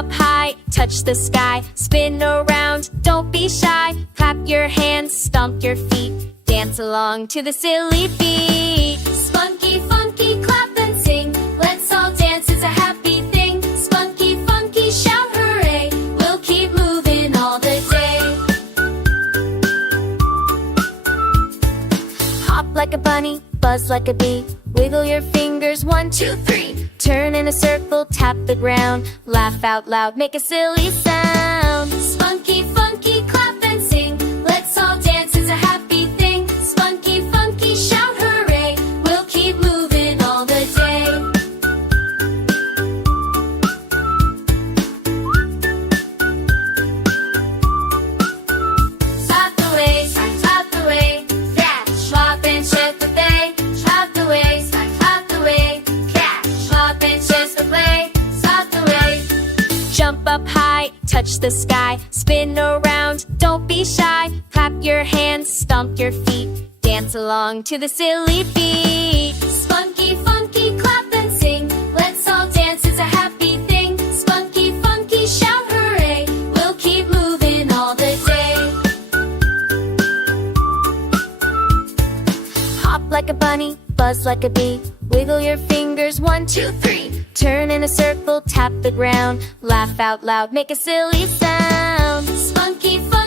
up high, touch the sky, spin around, don't be shy. Clap your hands, stomp your feet, dance along to the silly beat. Spunky, funky, clap and sing, let's all dance, it's a happy thing. Spunky, funky, shout hooray, we'll keep moving all the day. Hop like a bunny, buzz like a bee, wiggle your fingers, 1, 2, 3. Turn in a circle, tap the ground, laugh out loud, make a silly sound. Spunky, funky, clap and sing, let's all dance, it's a happy thing. Spunky, funky, shout hooray, we'll keep moving all the day. Out the way, dash, hop and shift the bay. Out the way, dash, hop and shift the play. Out the way. Jump up high, touch the sky, spin around, don't be shy. Clap your hands, stomp your feet, dance along to the silly beat. Spunky, funky, clap and sing, let's all dance, it's a happy thing. Spunky, funky, shout hooray, we'll keep moving all the day. Hop like a bunny, buzz like a bee, wiggle your fingers, 1, 2, 3. Turn in a circle, tap the ground, laugh out loud, make a silly sound. Spunky, funky,